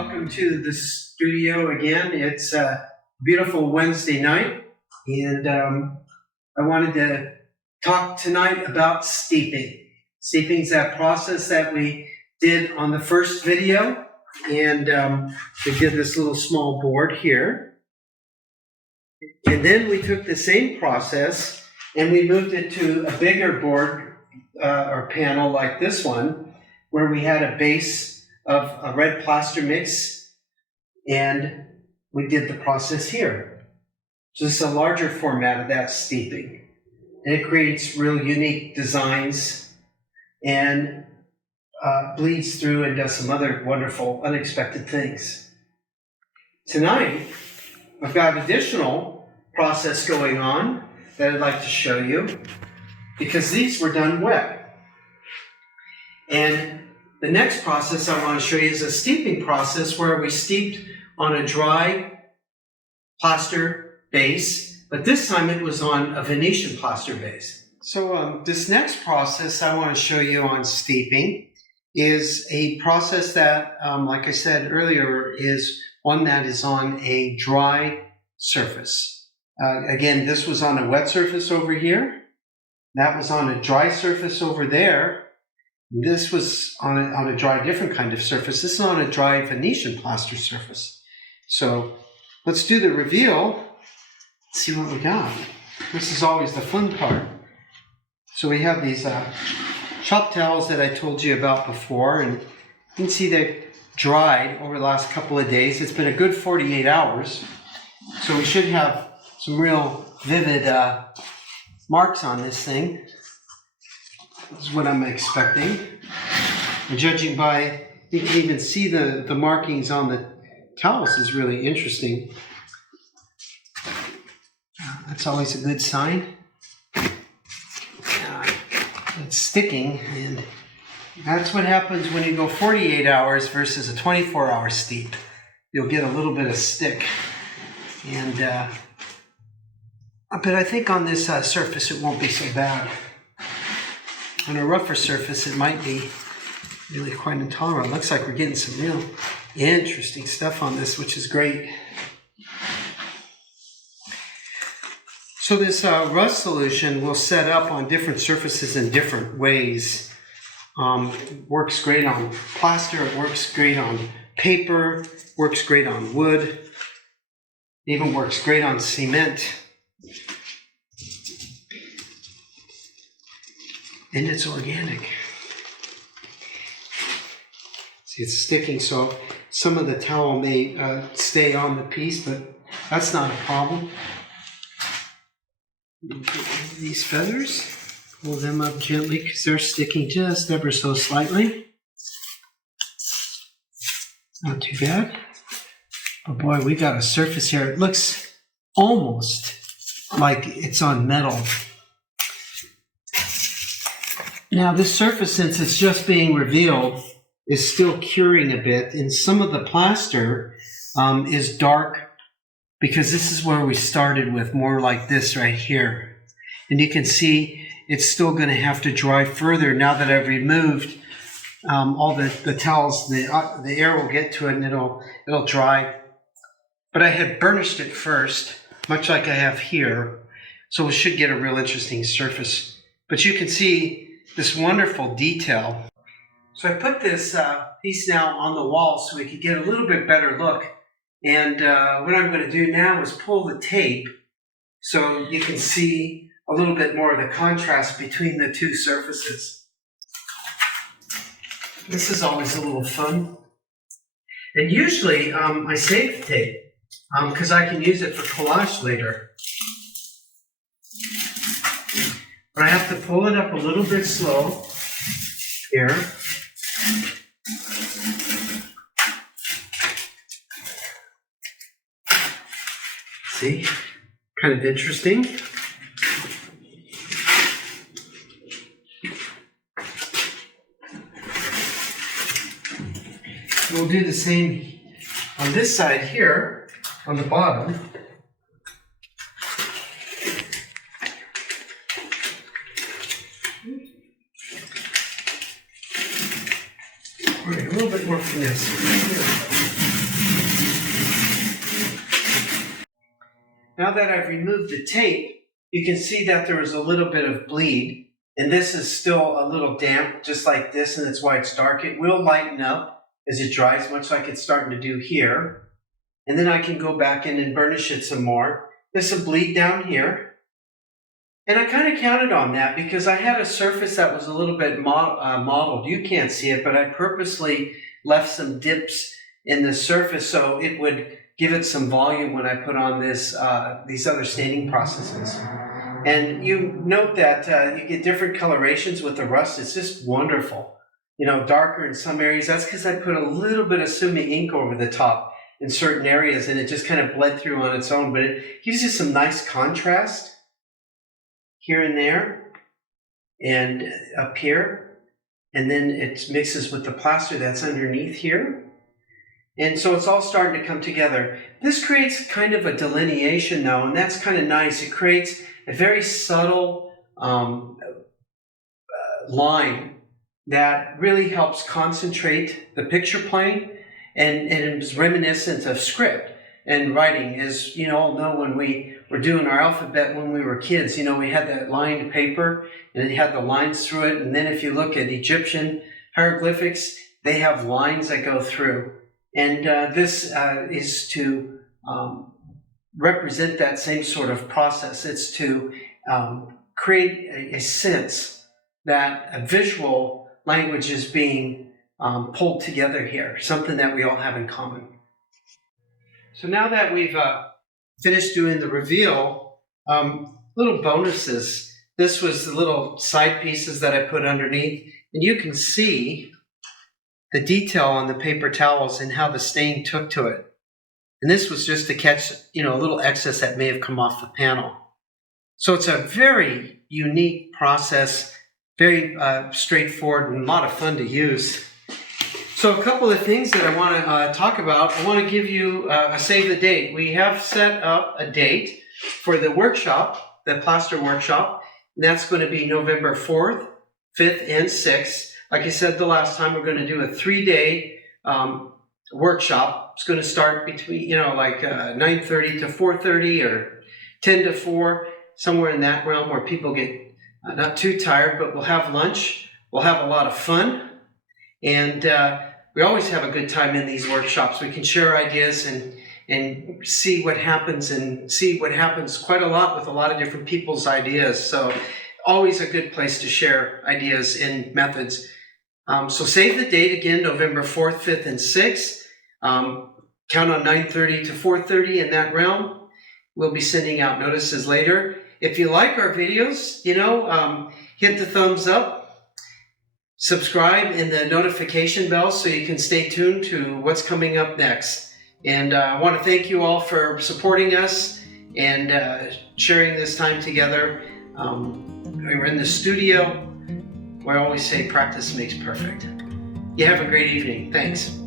welcome to the studio again. It's a beautiful Wednesday night, and I wanted to talk tonight about steeping. Steeping is that process that we did on the first video, and we did this little small board here. And then we took the same process and we moved it to a bigger board or panel like this one, where we had a base of a red plaster mix, and we did the process here. So this is a larger format of that steeping. And it creates real unique designs and bleeds through and does some other wonderful, unexpected things. Tonight, I've got additional process going on that I'd like to show you, because these were done wet. And the next process I want to show you is a steeping process where we steeped on a dry plaster base, but this time it was on a Venetian plaster base. So this next process I want to show you on steeping is a process that, like I said earlier, is one that is on a dry surface. Again, this was on a wet surface over here. That was on a dry surface over there. This was on a dry, different kind of surface. This is on a dry Venetian plaster surface. So let's do the reveal. See what we got. This is always the fun part. So we have these shop towels that I told you about before, and you can see they've dried over the last couple of days. It's been a good 48 hours. So we should have some real vivid marks on this thing. This is what I'm expecting. And judging by, you can even see the markings on the towels is really interesting. That's always a good sign. It's sticking, and that's what happens when you go 48 hours versus a 24-hour steep. You'll get a little bit of stick. And but I think on this surface it won't be so bad. On a rougher surface it might be really quite intolerant. Looks like we're getting some real interesting stuff on this, which is great. So this rust solution will set up on different surfaces in different ways. It works great on plaster, it works great on paper, works great on wood, it even works great on cement. And it's organic. See, it's sticking, so some of the towel may stay on the piece, but that's not a problem. These feathers, pull them up gently because they're sticking just ever so slightly. Not too bad. But boy, we got a surface here. It looks almost like it's on metal. Now this surface, since it's just being revealed, is still curing a bit, and some of the plaster is dark, because this is where we started with, more like this right here. And you can see it's still going to have to dry further now that I've removed all the towels. The air will get to it and it'll dry. But I had burnished it first, much like I have here, so we should get a real interesting surface. But you can see this wonderful detail. So I put this piece now on the wall so we could get a little bit better look. And what I'm going to do now is pull the tape so you can see a little bit more of the contrast between the two surfaces. This is always a little fun. And usually I save the tape because I can use it for collage later. But I have to pull it up a little bit slow here. See, kind of interesting. We'll do the same on this side here, on the bottom. All right, a little bit more from this. Now that I've removed the tape, you can see that there was a little bit of bleed, and this is still a little damp, just like this, and that's why it's dark. It will lighten up as it dries, much like it's starting to do here. And then I can go back in and burnish it some more. There's some bleed down here. And I kind of counted on that because I had a surface that was a little bit mottled. You can't see it, but I purposely left some dips in the surface so it would give it some volume when I put on this these other staining processes. And you note that you get different colorations with the rust. It's just wonderful. You know, darker in some areas. That's because I put a little bit of sumi ink over the top in certain areas, and it just kind of bled through on its own. But it gives you some nice contrast here and there and up here. And then it mixes with the plaster that's underneath here. And so it's all starting to come together. This creates kind of a delineation though, and that's kind of nice. It creates a very subtle line that really helps concentrate the picture plane, and is reminiscent of script and writing. As you all know, when we were doing our alphabet when we were kids, you know, we had that lined paper and it had the lines through it. And then if you look at Egyptian hieroglyphics, they have lines that go through. And this is to represent that same sort of process. It's to create a sense that a visual language is being pulled together here, something that we all have in common. So now that we've finished doing the reveal, little bonuses. This was the little side pieces that I put underneath, and you can see the detail on the paper towels and how the stain took to it. And this was just to catch, you know, a little excess that may have come off the panel. So it's a very unique process, very straightforward and a lot of fun to use. So a couple of things that I want to talk about. I want to give you a save the date. We have set up a date for the workshop, the plaster workshop. And that's going to be November 4th, 5th, and 6th. Like I said the last time, we're going to do a 3-day workshop. It's going to start between, you know, like 9:30 to 4:30 or 10 to 4, somewhere in that realm where people get not too tired, but we'll have lunch. We'll have a lot of fun. And we always have a good time in these workshops. We can share ideas and see what happens, and see what happens quite a lot with a lot of different people's ideas. So always a good place to share ideas and methods. So save the date again, November 4th, 5th, and 6th. Count on 9:30 to 4:30 in that realm. We'll be sending out notices later. If you like our videos, you know, hit the thumbs up. Subscribe and the notification bell so you can stay tuned to what's coming up next. And I want to thank you all for supporting us and sharing this time together. We're in the studio. I always say practice makes perfect. You have a great evening. Thanks.